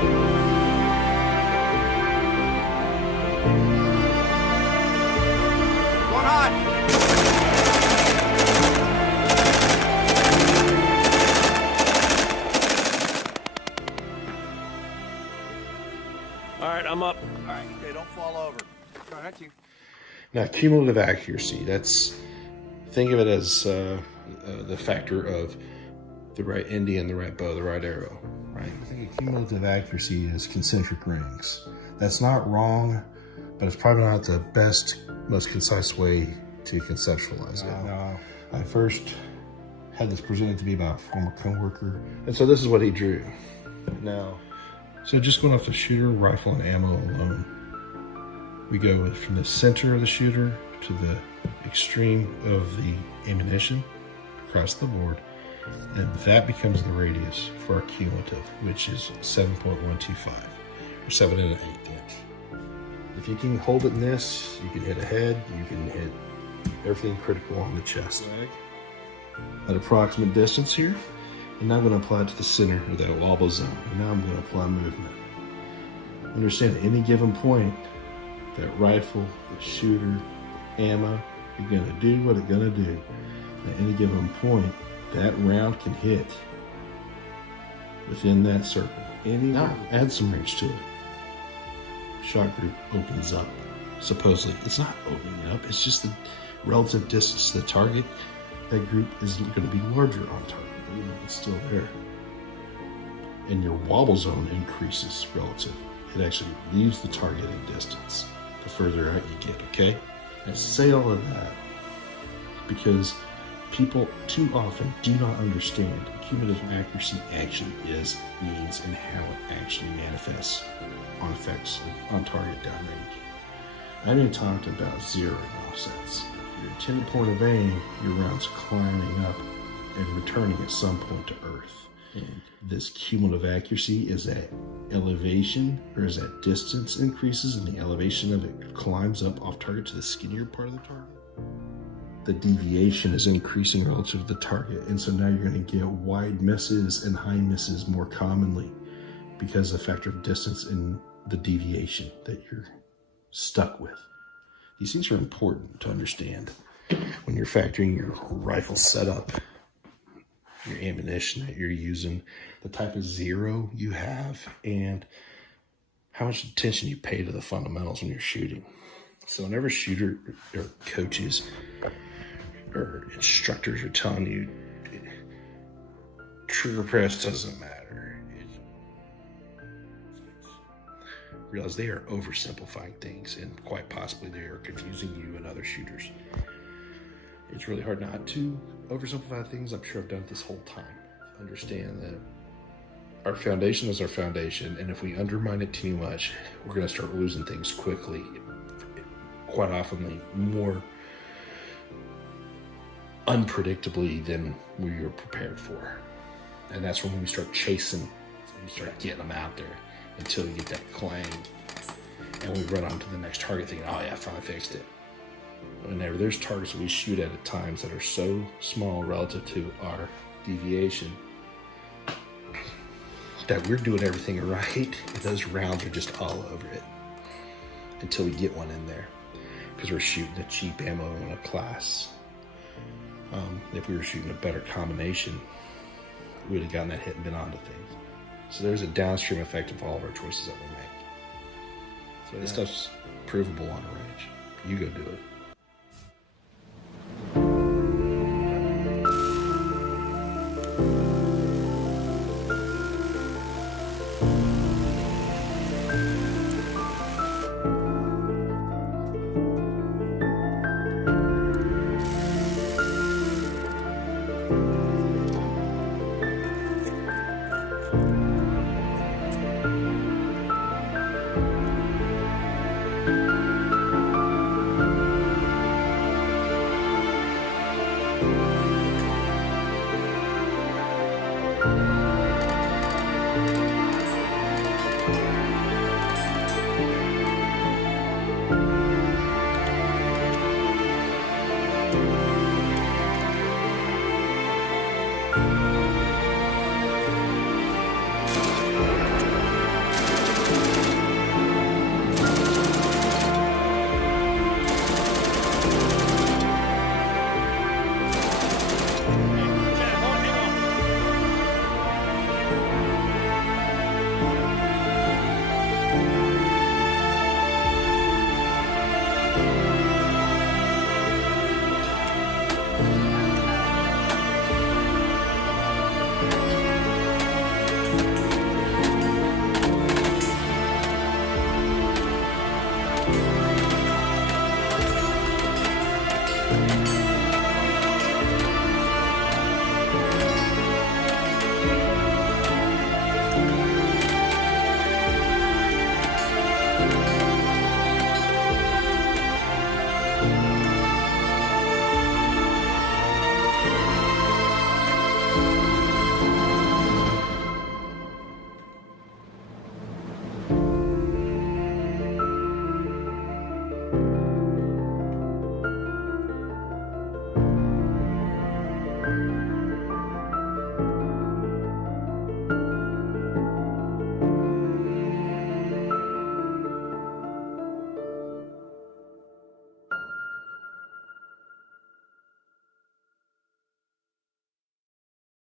Going hot! All right, I'm up. All right, okay, don't fall over. All right, you. Now, cumulative accuracy, think of it as the factor of the right Indian, the right bow, the right arrow, right? I think cumulative accuracy is concentric rings. That's not wrong, but it's probably not the best, most concise way to conceptualize it. Now, I first had this presented to me by a former coworker, and so this is what he drew. Now, so just going off the shooter, rifle, and ammo alone, we go from the center of the shooter to the extreme of the ammunition across the board, and that becomes the radius for our cumulative, which is 7.125 or 7 1/8 inch. If you can hold it in this, you can hit a head, you can hit everything critical on the chest. At approximate distance here, and now I'm going to apply it to the center of that wobble zone. And now I'm going to apply movement. Understand at any given point, that rifle, the shooter, the ammo, you're going to do what it's going to do. At any given point, that round can hit within that circle. Now, add some range to it. Shot group opens up. Supposedly, it's not opening up, it's just the relative distance to the target. That group is going to be larger on target, even though it's still there. And your wobble zone increases relative. It actually leaves the target in distance the further out you get, okay? I say all of that because people too often do not understand cumulative accuracy actually means and how it actually manifests on effects on target downrange. I even talked about zeroing offsets. Your intended point of aim, your round's climbing up and returning at some point to Earth. And this cumulative accuracy is that elevation, or as that distance increases and the elevation of it climbs up off target to the skinnier part of the target. The deviation is increasing relative to the target, and so now you're going to get wide misses and high misses more commonly because of the factor of distance and the deviation that you're stuck with. These things are important to understand when you're factoring your rifle setup, your ammunition that you're using, the type of zero you have, and how much attention you pay to the fundamentals when you're shooting. So whenever shooter or coaches or instructors are telling you trigger press doesn't matter, realize they are oversimplifying things, and quite possibly they are confusing you and other shooters. It's really hard not to oversimplify things. I'm sure I've done it this whole time. Understand that our foundation is our foundation, and if we undermine it too much, we're going to start losing things quickly, quite often more unpredictably than we were prepared for. And that's when we start chasing, we start getting them out there until we get that clang, and we run on to the next target thinking, oh yeah, I finally fixed it. Whenever there's targets that we shoot at times that are so small relative to our deviation that we're doing everything right, and those rounds are just all over it until we get one in there, because we're shooting a cheap ammo in a class. If we were shooting a better combination, we would have gotten that hit and been onto things. So there's a downstream effect of all of our choices that we make. So this stuff's provable on a range. You go do it.